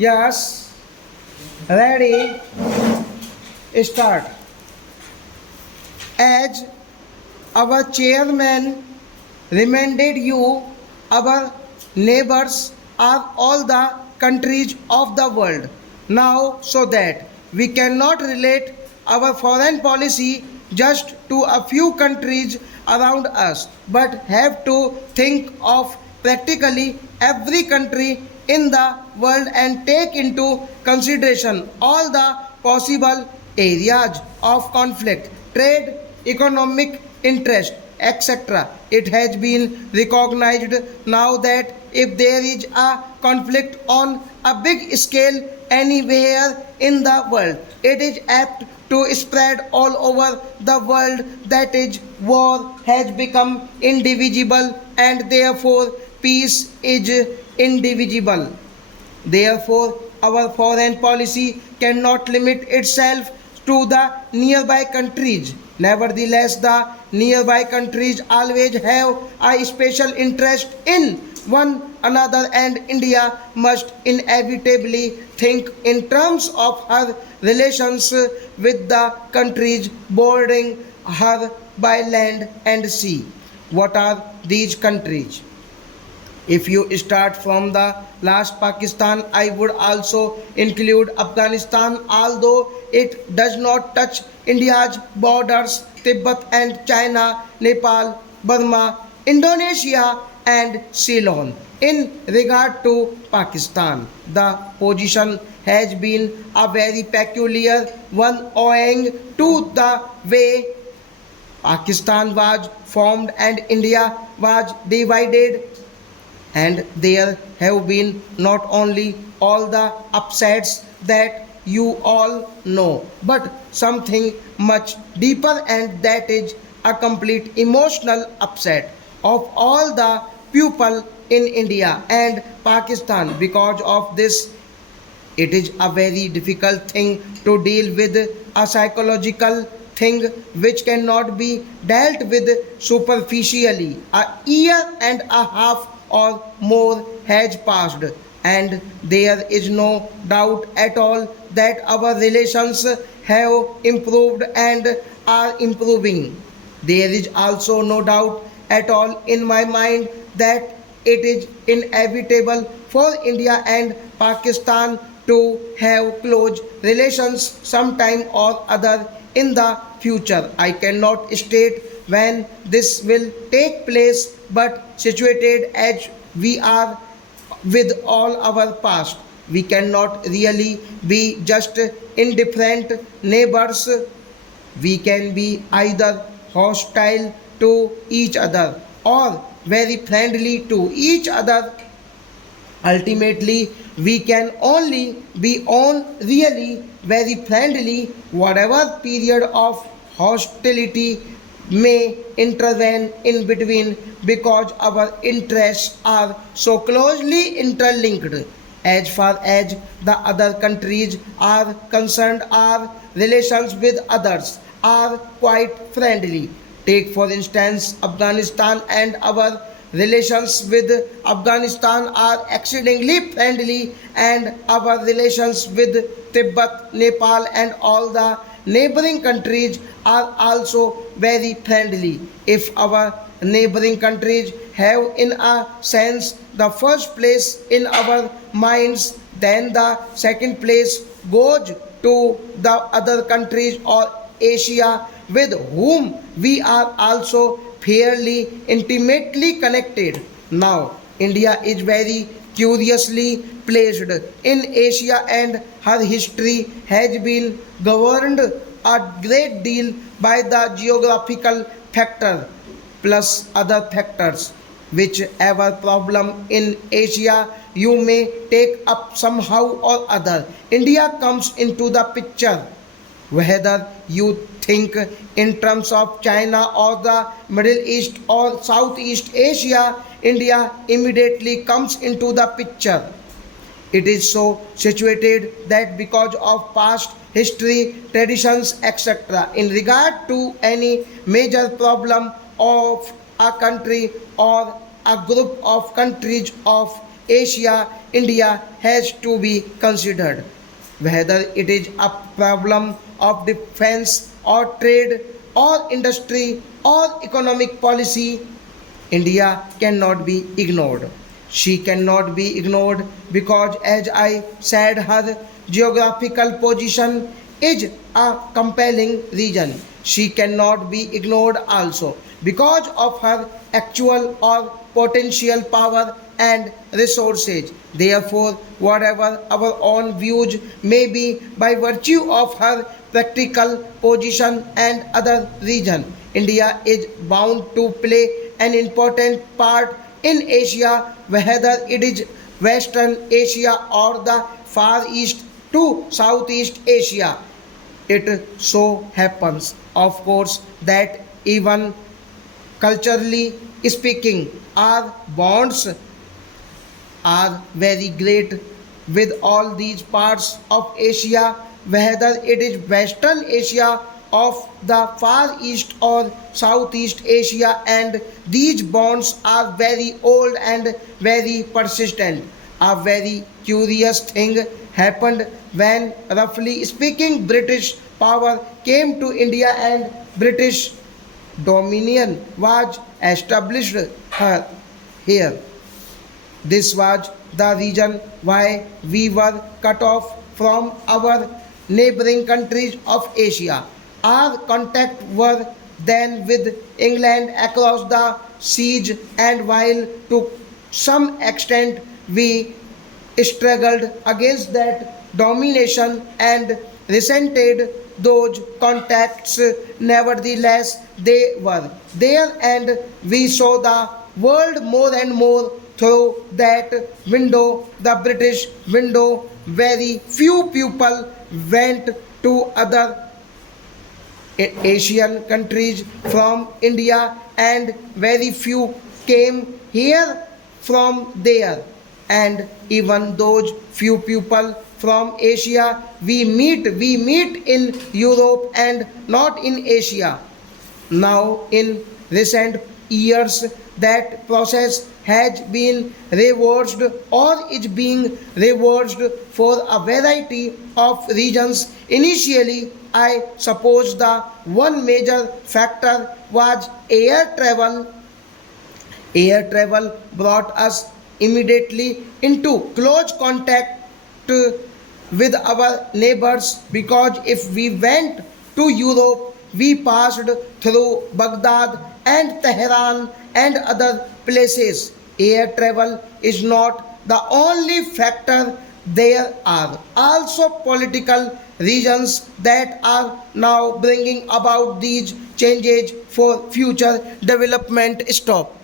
Yes, ready, start. As our chairman reminded you, our neighbors are all the countries of the world. Now, so that we cannot relate our foreign policy just to a few countries around us, but have to think of practically every country in the world and take into consideration all the possible areas of conflict, trade, economic interest, etc. It has been recognized now that if there is a conflict on a big scale anywhere in the world, it is apt to spread all over the world. That is, war has become indivisible and therefore peace is indivisible. Therefore, our foreign policy cannot limit itself to the nearby countries. Nevertheless, the nearby countries always have a special interest in one another, and India must inevitably think in terms of her relations with the countries bordering her by land and sea. What are these countries? If you start from the last Pakistan, I would also include Afghanistan, although it does not touch India's borders, Tibet and China, Nepal, Burma, Indonesia, and Ceylon. In regard to Pakistan, the position has been a very peculiar one owing to the way Pakistan was formed and India was divided, and there have been not only all the upsets that you all know, but something much deeper, and that is a complete emotional upset of all the people in India and Pakistan. Because of this, it is a very difficult thing to deal with, a psychological thing which cannot be dealt with superficially. A year and a half or more has passed, and there is no doubt at all that our relations have improved and are improving. There is also no doubt at all in my mind that it is inevitable for India and Pakistan to have close relations sometime or other in the future. I cannot state when this will take place, but situated as we are with all our past, we cannot really be just indifferent neighbors. We can be either hostile to each other or very friendly to each other. Ultimately, we can only be on really very friendly whatever period of hostility may intervene in between, because our interests are so closely interlinked. As far as the other countries are concerned, our relations with others are quite friendly. Take for instance Afghanistan, and our relations with Afghanistan are exceedingly friendly, and our relations with Tibet, Nepal, and all the neighboring countries are also very friendly. If our neighboring countries have, in a sense, the first place in our minds, then the second place goes to the other countries or Asia with whom we are also fairly intimately connected. Now, India is very curiously placed in Asia, and her history has been governed a great deal by the geographical factor plus other factors. Whichever problem in Asia you may take up somehow or other, India comes into the picture. Whether you think in terms of China or the Middle East or Southeast Asia, India immediately comes into the picture. It is so situated that because of past history, traditions, etc., in regard to any major problem of a country or a group of countries of Asia, India has to be considered. Whether it is a problem of defense or trade or industry or economic policy, India cannot be ignored. She cannot be ignored because, as I said, her geographical position is a compelling reason. She cannot be ignored also because of her actual or potential power and resources. Therefore, whatever our own views may be by virtue of her practical position and other region, India is bound to play an important part in Asia, whether it is Western Asia or the Far East to Southeast Asia. It so happens, of course, that even culturally speaking, our bonds are very great with all these parts of Asia, whether it is Western Asia of the Far East or Southeast Asia, and these bonds are very old and very persistent. A very curious thing happened when, roughly speaking, British power came to India and British dominion was established here. This was the reason why we were cut off from our neighboring countries of Asia. Our contact were then with England across the seas, and while to some extent we struggled against that domination and resented those contacts, nevertheless they were there, and we saw the world more and more through that window, the British window. Very few people went to other Asian countries from India, and very few came here from there. And even those few people from Asia we meet in Europe and not in Asia. Now, in recent years, that process has been reversed or is being reversed for a variety of reasons. Initially, I suppose the one major factor was air travel. Air travel brought us immediately into close contact with our neighbors, because if we went to Europe, we passed through Baghdad and Tehran and other places. Air travel is not the only factor. There are also political reasons that are now bringing about these changes for future development. Stop.